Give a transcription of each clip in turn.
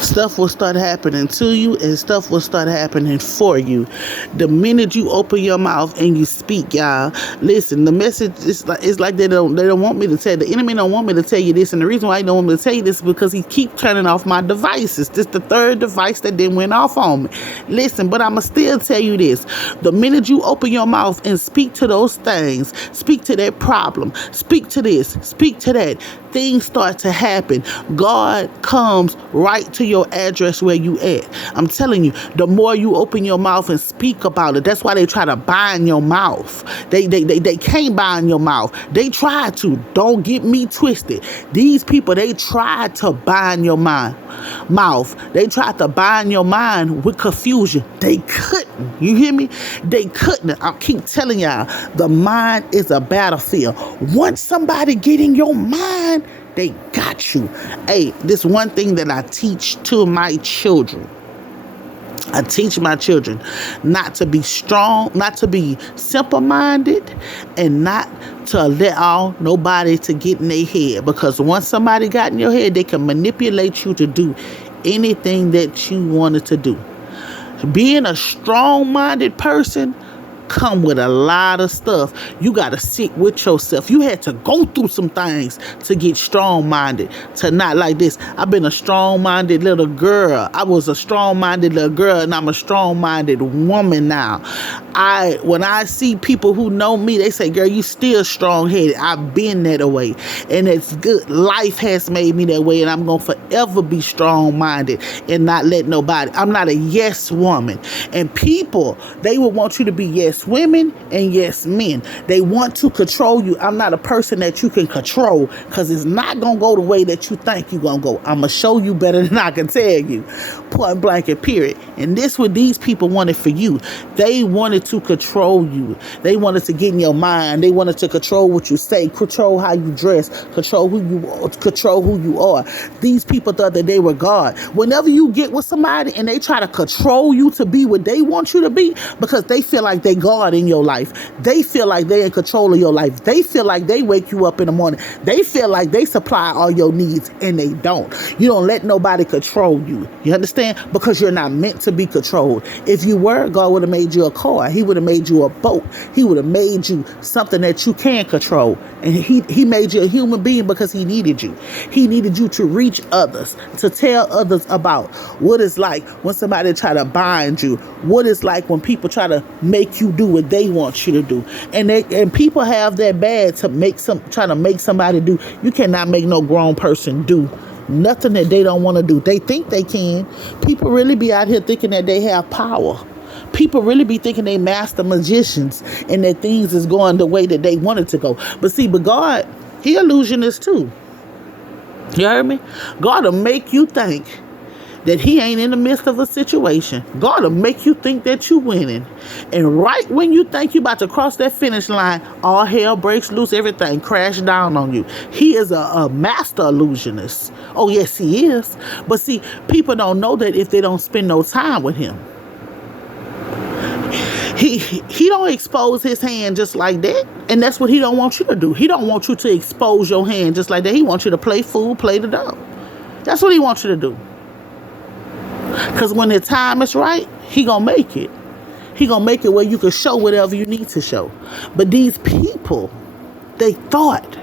Stuff will start happening to you, and stuff will start happening for you. The minute you open your mouth and you speak, y'all, listen, the message is like they don't want me to tell, the enemy don't want me to tell you this, and the reason why he don't want me to tell you this is because he keep turning off my devices. This the third device that then went off on me. Listen, but I'ma still tell you this. The minute you open your mouth and speak to those things, speak to that problem, speak to this, speak to that, things start to happen. God comes right to your address where you at. I'm telling you, the more you open your mouth and speak about it, that's why they try to bind your mouth. They can't bind your mouth. They try to. Don't get me twisted. These people, they tried to bind your mouth. They tried to bind your mind with confusion. They couldn't. You hear me? They couldn't. I keep telling y'all, the mind is a battlefield. Once somebody get in your mind, they got you. Hey, this one thing that I teach to my children. I teach my children not to be strong, not to be simple-minded, and not to allow nobody to get in their head. Because once somebody got in your head, they can manipulate you to do anything that you wanted to do. Being a strong-minded person come with a lot of stuff. You got to sit with yourself. You had to go through some things to get strong-minded, to not like this. I've been a strong-minded little girl. I was a strong-minded little girl, and I'm a strong-minded woman now. When I see people who know me, they say, girl, you still strong-headed. I've been that way, and it's good. Life has made me that way, and I'm going to forever be strong-minded and not let nobody. I'm not a yes woman, and people, they would want you to be yes women and yes men. They want to control you. I'm not a person that you can control, because it's not going to go the way that you think you're going to go. I'm going to show you better than I can tell you. Point blank and period. And this what these people wanted for you. They wanted to control you. They wanted to get in your mind. They wanted to control what you say, control how you dress, control who you are. These people thought that they were God. Whenever you get with somebody and they try to control you to be what they want you to be, because they feel like they God in your life. They feel like they're in control of your life. They feel like they wake you up in the morning. They feel like they supply all your needs, and they don't. You don't let nobody control you. You understand? Because you're not meant to be controlled. If you were, God would have made you a car. He would have made you a boat. He would have made you something that you can control. And he made you a human being because he needed you. He needed you to reach others, to tell others about what it's like when somebody try to bind you, what it's like when people try to make you do what they want you to do. And people have that bad to try to make somebody do. You cannot make no grown person do nothing that they don't want to do. They think they can. People really be out here thinking that they have power. People really be thinking they master magicians and that things is going the way that they want it to go. But God, he illusionist too. You heard me? God will make you think that he ain't in the midst of a situation. God will make you think that you winning. And right when you think you about to cross that finish line, all hell breaks loose, everything crash down on you. He is a master illusionist. Oh, yes, he is. But see, people don't know that if they don't spend no time with him. He don't expose his hand just like that. And that's what he don't want you to do. He don't want you to expose your hand just like that. He wants you to play fool, play the dumb. That's what he wants you to do. Because when the time is right, he gonna make it. He gonna make it where you can show whatever you need to show. But these people, they thought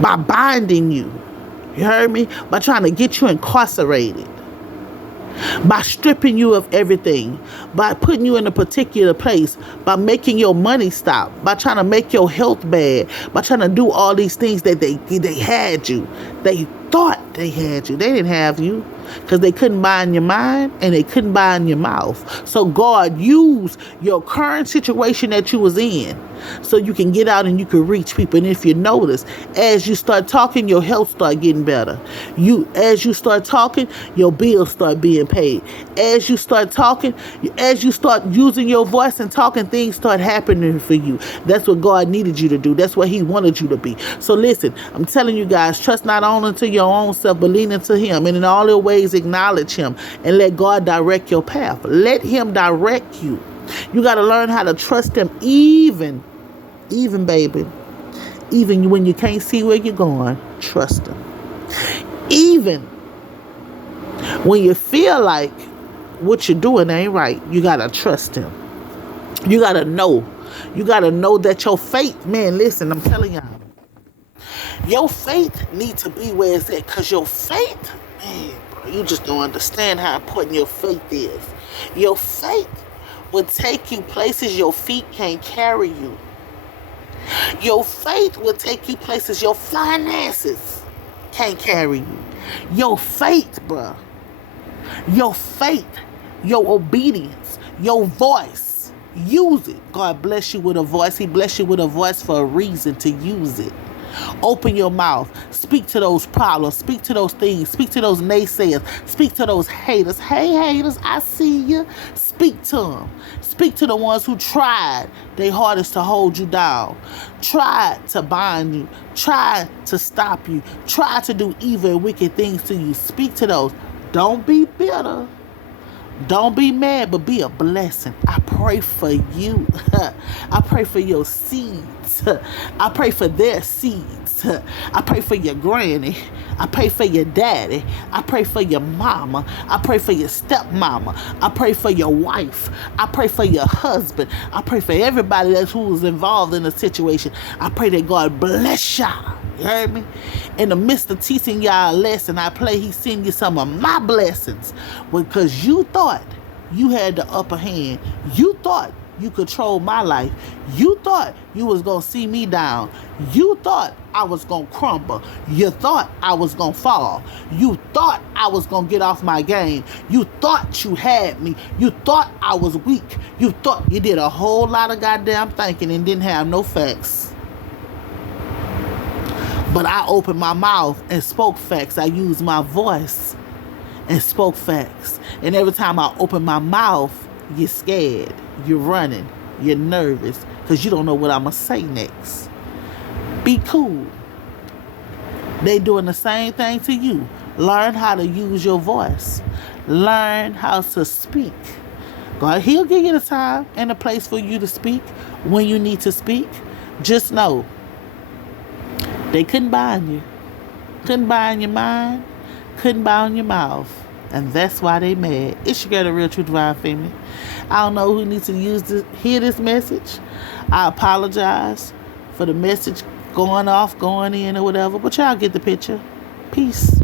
by binding you, you heard me? By trying to get you incarcerated, by stripping you of everything, by putting you in a particular place, by making your money stop, by trying to make your health bad, by trying to do all these things that they had you. They thought they had you. They didn't have you, because they couldn't bind your mind and they couldn't bind your mouth. So God used your current situation that you was in so you can get out and you can reach people. And if you notice, as you start talking, your health start getting better. As you start talking, your bills start being paid. As you start talking, as you start using your voice and talking, things start happening for you. That's what God needed you to do. That's what he wanted you to be. So listen, I'm telling you guys, trust not only to your own self, but lean into him. And in all your ways, acknowledge him and let God direct your path. Let him direct you. You got to learn how to trust him, even baby, even when you can't see where you're going. Trust him. Even when you feel like what you're doing ain't right, you gotta trust him. You gotta know. You gotta know that your faith, man, listen, I'm telling y'all, your faith needs to be where it's at. Cause your faith, man, bro, you just don't understand how important your faith is. Your faith will take you places your feet can't carry you. Your faith will take you places your finances can't carry you. Your faith, bruh. Your faith, your obedience, your voice. Use it. God bless you with a voice. He bless you with a voice for a reason to use it. Open your mouth. Speak to those problems. Speak to those things. Speak to those naysayers. Speak to those haters. Hey, haters, I see you. Speak to them. Speak to the ones who tried their hardest to hold you down. Tried to bind you. Tried to stop you. Tried to do evil and wicked things to you. Speak to those. Don't be bitter. Don't be mad, but be a blessing. I pray for you. I pray for your seeds. I pray for their seeds. I pray for your granny. I pray for your daddy. I pray for your mama. I pray for your stepmama. I pray for your wife. I pray for your husband. I pray for everybody that's who's involved in the situation. I pray that God bless y'all. You heard me? In the midst of teaching y'all a lesson, I pray he send you some of my blessings. Because you thought you had the upper hand. You thought you controlled my life. You thought you was going to see me down. You thought I was going to crumble. You thought I was going to fall. You thought I was going to get off my game. You thought you had me. You thought I was weak. You thought you did a whole lot of goddamn thinking and didn't have no facts. But I opened my mouth and spoke facts. I used my voice and spoke facts. And every time I open my mouth, you're scared. You're running. You're nervous. Because you don't know what I'm going to say next. Be cool. They doing the same thing to you. Learn how to use your voice. Learn how to speak. God, he'll give you the time and the place for you to speak when you need to speak. Just know, they couldn't bind you. Couldn't bind your mind. Couldn't bind your mouth. And that's why they mad. It's your girl, the Real True Divine Family. I don't know who needs to hear this message. I apologize for the message going off, going in, or whatever. But y'all get the picture. Peace.